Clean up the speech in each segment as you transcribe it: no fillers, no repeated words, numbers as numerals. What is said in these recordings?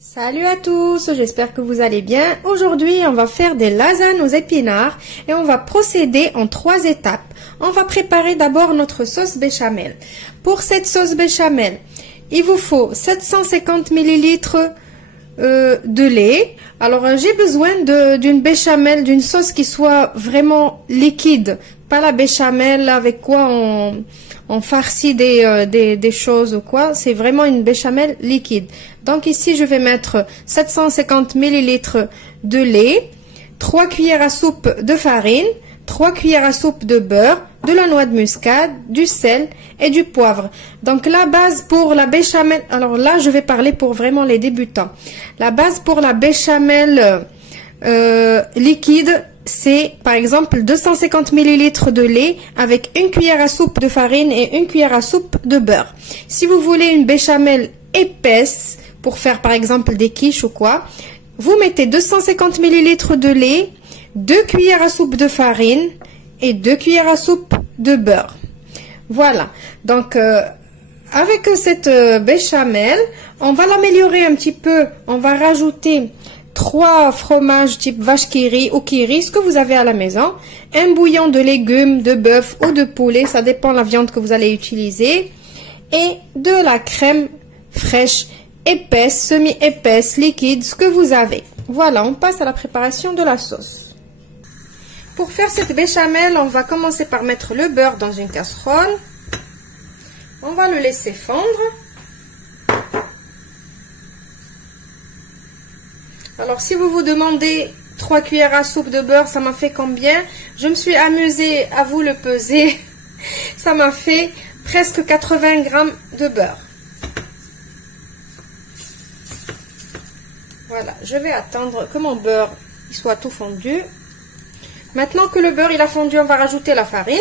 Salut à tous, j'espère que vous allez bien. Aujourd'hui, on va faire des lasagnes aux épinards et on va procéder en 3 étapes. On va préparer d'abord notre sauce béchamel. Pour cette sauce béchamel, il vous faut 750 ml de lait. Alors, j'ai besoin d'une béchamel, d'une sauce qui soit vraiment liquide, pas la béchamel avec quoi on farcit des choses ou quoi. C'est vraiment une béchamel liquide. Donc ici, je vais mettre 750 ml de lait, 3 cuillères à soupe de farine, 3 cuillères à soupe de beurre, de la noix de muscade, du sel et du poivre. Donc la base pour la béchamel, alors là je vais parler pour vraiment les débutants. La base pour la béchamel liquide, c'est par exemple 250 ml de lait avec 1 cuillère à soupe de farine et 1 cuillère à soupe de beurre. Si vous voulez une béchamel épaisse, pour faire par exemple des quiches ou quoi, vous mettez 250 ml de lait, 2 cuillères à soupe de farine et 2 cuillères à soupe de beurre. Voilà, donc avec cette béchamel, on va l'améliorer un petit peu. On va rajouter 3 fromages type vache qui rit ou qui rit, ce que vous avez à la maison, un bouillon de légumes, de bœuf ou de poulet, ça dépend de la viande que vous allez utiliser, et de la crème fraîche, épaisse, semi-épaisse, liquide, ce que vous avez. Voilà, on passe à la préparation de la sauce. Pour faire cette béchamel, on va commencer par mettre le beurre dans une casserole. On va le laisser fondre. Alors, si vous vous demandez 3 cuillères à soupe de beurre, ça m'a fait combien? Je me suis amusée à vous le peser. Ça m'a fait presque 80 grammes de beurre. Voilà, je vais attendre que mon beurre soit tout fondu. Maintenant que le beurre il a fondu, on va rajouter la farine.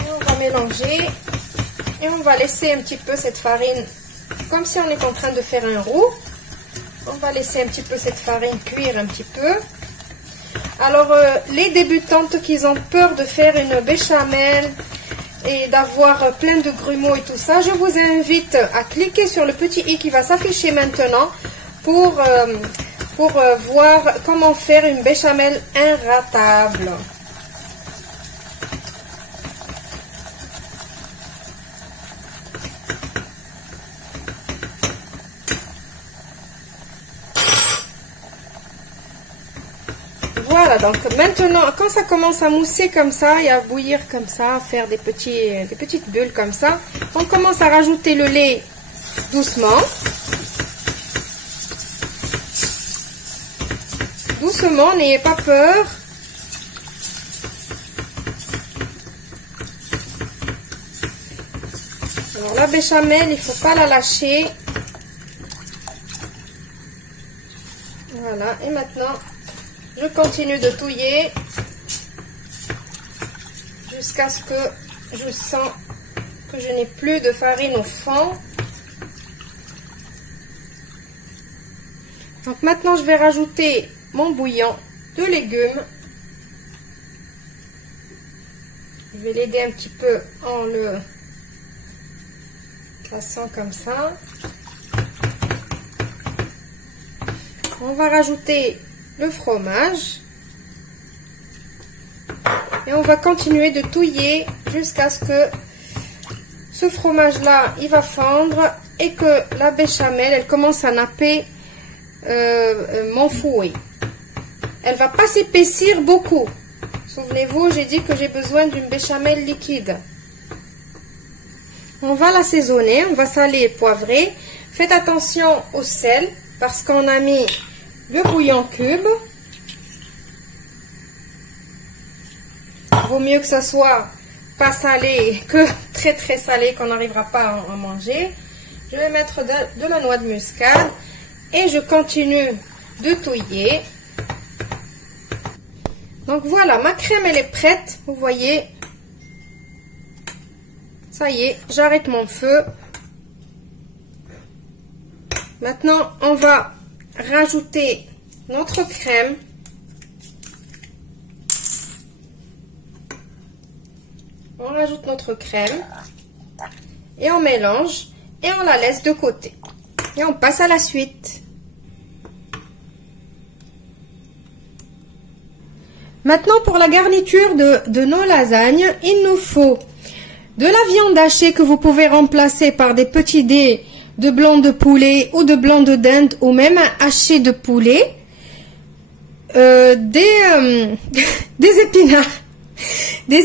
Et on va mélanger. Et on va laisser un petit peu cette farine, comme si on est en train de faire un roux. On va laisser un petit peu cette farine cuire un petit peu. Alors, les débutantes qui ont peur de faire une béchamel et d'avoir plein de grumeaux et tout ça, je vous invite à cliquer sur le petit i qui va s'afficher maintenant pour voir comment faire une béchamel inratable. Voilà, donc maintenant, quand ça commence à mousser comme ça et à bouillir comme ça, à faire des petites bulles comme ça, on commence à rajouter le lait doucement. Doucement, n'ayez pas peur. Alors la béchamel, il ne faut pas la lâcher. Voilà, et maintenant, je continue de touiller jusqu'à ce que je sens que je n'ai plus de farine au fond. Donc maintenant, je vais rajouter mon bouillon de légumes. Je vais l'aider un petit peu en le plaçant comme ça. On va rajouter le fromage et on va continuer de touiller jusqu'à ce que ce fromage là il va fondre et que la béchamel elle commence à napper mon fouet. Elle va pas s'épaissir beaucoup. Souvenez-vous, j'ai dit que j'ai besoin d'une béchamel liquide. On va l'assaisonner, on va saler et poivrer. Faites attention au sel parce qu'on a mis le bouillon cube. Vaut mieux que ça soit pas salé que très très salé qu'on n'arrivera pas à manger. Je vais mettre de la noix de muscade et je continue de touiller. Donc voilà, ma crème elle est prête, vous voyez. Ça y est, j'arrête mon feu. Maintenant, on va rajouter notre crème. On rajoute notre crème Et on mélange et on la laisse de côté. Et on passe à la suite. Maintenant, pour la garniture de nos lasagnes, il nous faut de la viande hachée que vous pouvez remplacer par des petits dés de blanc de poulet ou de blanc de dinde ou même un haché de poulet, des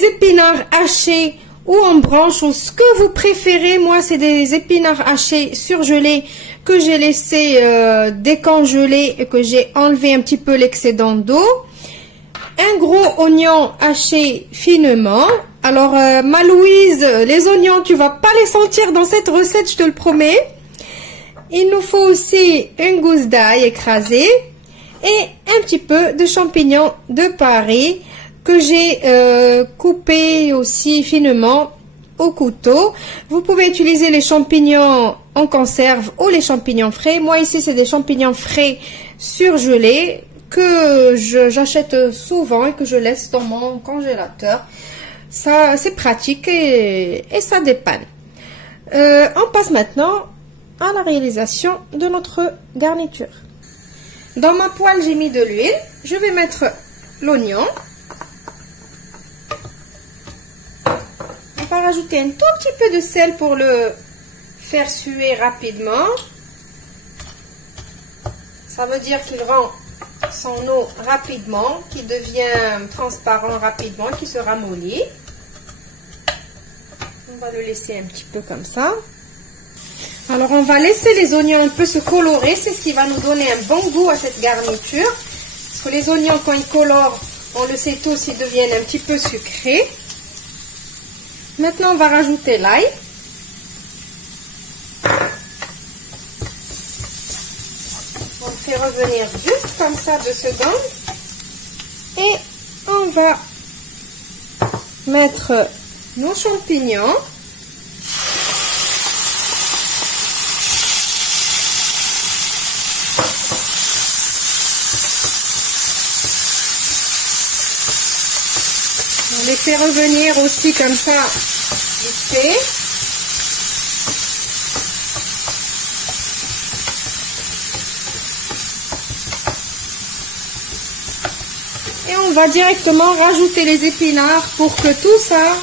épinards hachés ou en branches ou ce que vous préférez. Moi, c'est des épinards hachés surgelés que j'ai laissé décongeler et que j'ai enlevé un petit peu l'excédent d'eau. Un gros oignon haché finement. Alors, ma Louise, les oignons, tu vas pas les sentir dans cette recette, je te le promets. Il nous faut aussi une gousse d'ail écrasée et un petit peu de champignons de Paris que j'ai coupé aussi finement au couteau. Vous pouvez utiliser les champignons en conserve ou les champignons frais. Moi ici c'est des champignons frais surgelés que j'achète souvent et que je laisse dans mon congélateur. Ça c'est pratique et ça dépanne. On passe maintenant à la réalisation de notre garniture. Dans ma poêle j'ai mis de l'huile. Je vais mettre l'oignon. On va rajouter un tout petit peu de sel pour le faire suer rapidement. Ça veut dire qu'il rend son eau rapidement, qu'il devient transparent rapidement, qu'il se ramollit. On va le laisser un petit peu comme ça. Alors on va laisser les oignons un peu se colorer, c'est ce qui va nous donner un bon goût à cette garniture. Parce que les oignons quand ils colorent, on le sait tous, ils deviennent un petit peu sucrés. Maintenant, on va rajouter l'ail. On fait revenir juste comme ça 2 secondes. Et on va mettre nos champignons. On les fait revenir aussi comme ça, vite fait. Et on va directement rajouter les épinards pour que tout ça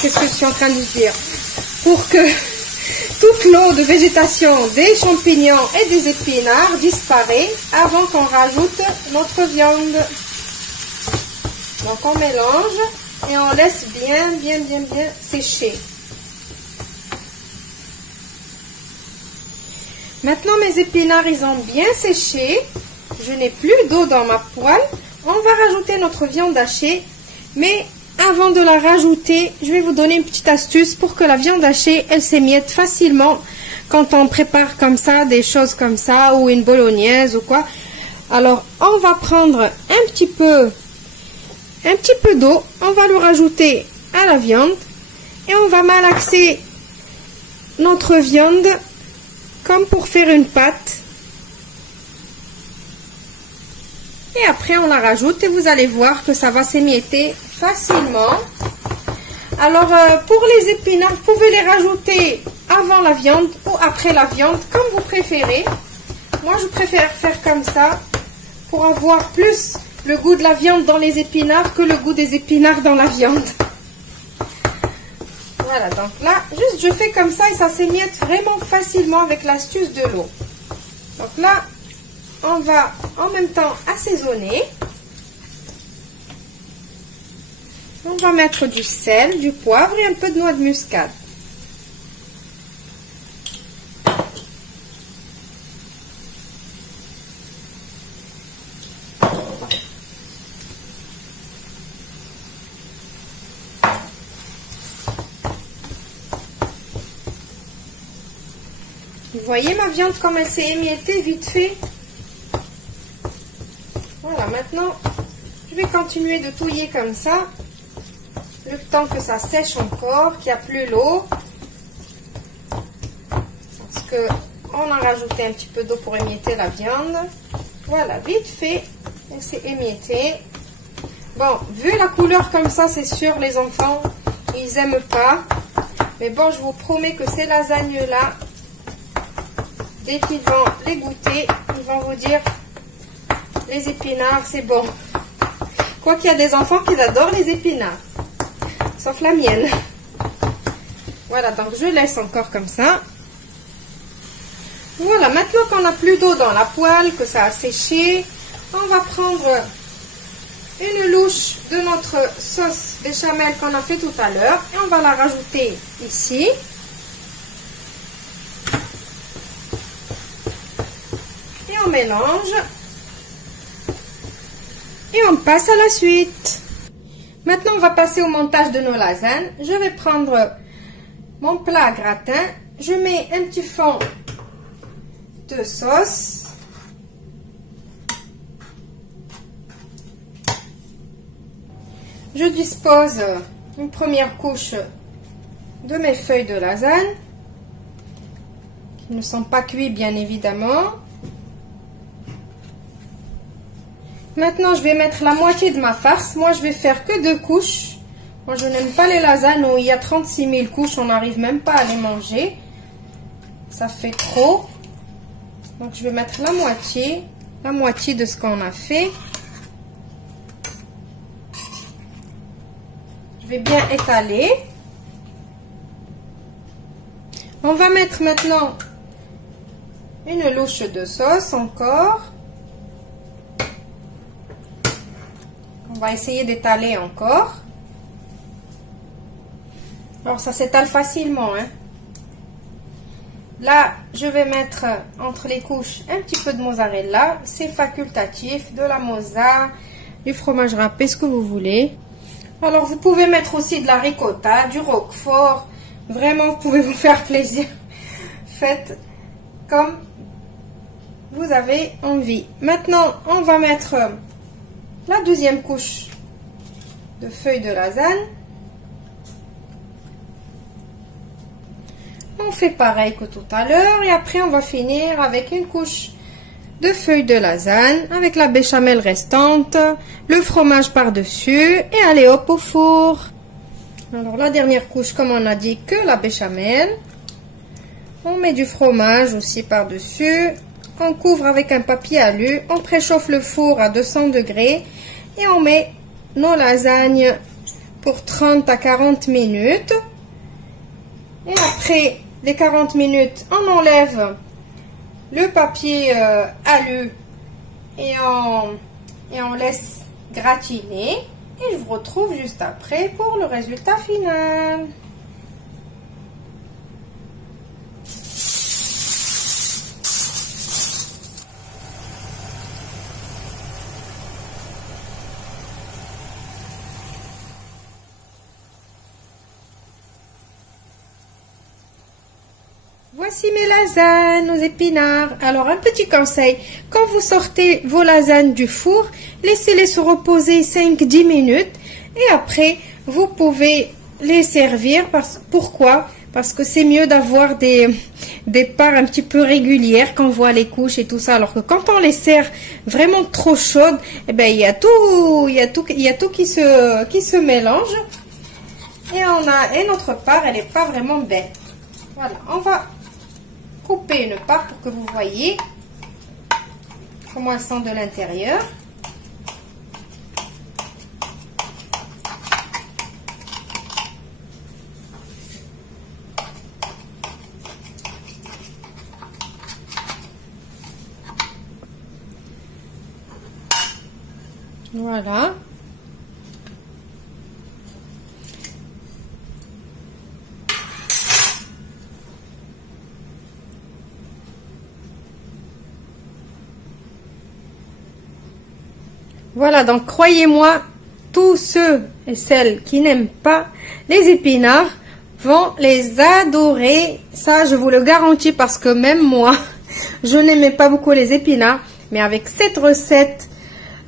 qu'est-ce que je suis en train de dire? Pour que toute l'eau de végétation des champignons et des épinards disparaît avant qu'on rajoute notre viande. Donc on mélange et on laisse bien sécher. Maintenant mes épinards ils ont bien séché. Je n'ai plus d'eau dans ma poêle. On va rajouter notre viande hachée. Mais avant de la rajouter, je vais vous donner une petite astuce pour que la viande hachée, elle s'émiette facilement quand on prépare comme ça, des choses comme ça, ou une bolognaise ou quoi. Alors, on va prendre un petit peu d'eau, on va le rajouter à la viande et on va malaxer notre viande comme pour faire une pâte. Et après, on la rajoute et vous allez voir que ça va s'émietter facilement. Alors, pour les épinards, vous pouvez les rajouter avant la viande ou après la viande, comme vous préférez. Moi, je préfère faire comme ça pour avoir plus le goût de la viande dans les épinards que le goût des épinards dans la viande. Voilà, donc là, juste je fais comme ça et ça s'émiette vraiment facilement avec l'astuce de l'eau. Donc là, on va en même temps assaisonner. On va mettre du sel, du poivre et un peu de noix de muscade. Vous voyez ma viande comme elle s'est émiettée vite fait. Voilà, maintenant je vais continuer de touiller comme ça. Le temps que ça sèche encore, qu'il n'y a plus l'eau. Parce que on a rajouté un petit peu d'eau pour émietter la viande. Voilà, vite fait. Et c'est émietté. Bon, vu la couleur comme ça, c'est sûr, les enfants, ils n'aiment pas. Mais bon, je vous promets que ces lasagnes-là, dès qu'ils vont les goûter, ils vont vous dire, les épinards, c'est bon. Quoi qu'il y a des enfants qui adorent les épinards. Sauf la mienne. Voilà, donc je laisse encore comme ça. Voilà, maintenant qu'on n'a plus d'eau dans la poêle, que ça a séché, on va prendre une louche de notre sauce béchamel qu'on a fait tout à l'heure et on va la rajouter ici. Et on mélange. Et on passe à la suite. Maintenant, on va passer au montage de nos lasagnes. Je vais prendre mon plat gratin. Je mets un petit fond de sauce. Je dispose une première couche de mes feuilles de lasagne, qui ne sont pas cuites bien évidemment. Maintenant, je vais mettre la moitié de ma farce. Moi, je vais faire que 2 couches. Moi, je n'aime pas les lasagnes où il y a 36 000 couches. On n'arrive même pas à les manger. Ça fait trop. Donc, je vais mettre la moitié de ce qu'on a fait. Je vais bien étaler. On va mettre maintenant une louche de sauce encore. On va essayer d'étaler encore. Alors, ça s'étale facilement, hein. Là, je vais mettre entre les couches un petit peu de mozzarella. C'est facultatif, de la mozza, du fromage râpé, ce que vous voulez. Alors, vous pouvez mettre aussi de la ricotta, du roquefort. Vraiment, vous pouvez vous faire plaisir. Faites comme vous avez envie. Maintenant, on va mettre la deuxième couche de feuilles de lasagne. On fait pareil que tout à l'heure et après on va finir avec une couche de feuilles de lasagne avec la béchamel restante, le fromage par-dessus et allez hop au four. Alors la dernière couche, comme on a dit, que la béchamel. On met du fromage aussi par-dessus. On couvre avec un papier alu. On préchauffe le four à 200 degrés et on met nos lasagnes pour 30 à 40 minutes. Et après les 40 minutes, on enlève le papier alu et on laisse gratiner. Et je vous retrouve juste après pour le résultat final. Voici mes lasagnes aux épinards. Alors, un petit conseil, quand vous sortez vos lasagnes du four, laissez-les se reposer 5-10 minutes et après, vous pouvez les servir. Pourquoi? Parce que c'est mieux d'avoir des parts un petit peu régulières quand on voit les couches et tout ça. Alors que quand on les sert vraiment trop chaudes, eh ben, il y a tout qui se mélange. Et notre part, elle n'est pas vraiment belle. Voilà, on va couper une part pour que vous voyez comment elles sont de l'intérieur. Voilà. Voilà, donc croyez-moi, tous ceux et celles qui n'aiment pas les épinards vont les adorer. Ça, je vous le garantis parce que même moi, je n'aimais pas beaucoup les épinards. Mais avec cette recette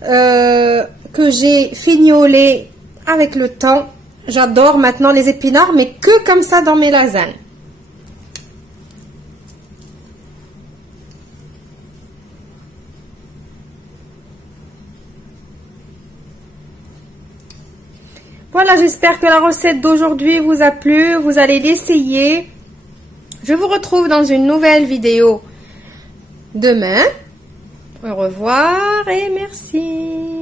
que j'ai fignolée avec le temps, j'adore maintenant les épinards, mais que comme ça dans mes lasagnes. Voilà, j'espère que la recette d'aujourd'hui vous a plu. Vous allez l'essayer. Je vous retrouve dans une nouvelle vidéo demain. Au revoir et merci.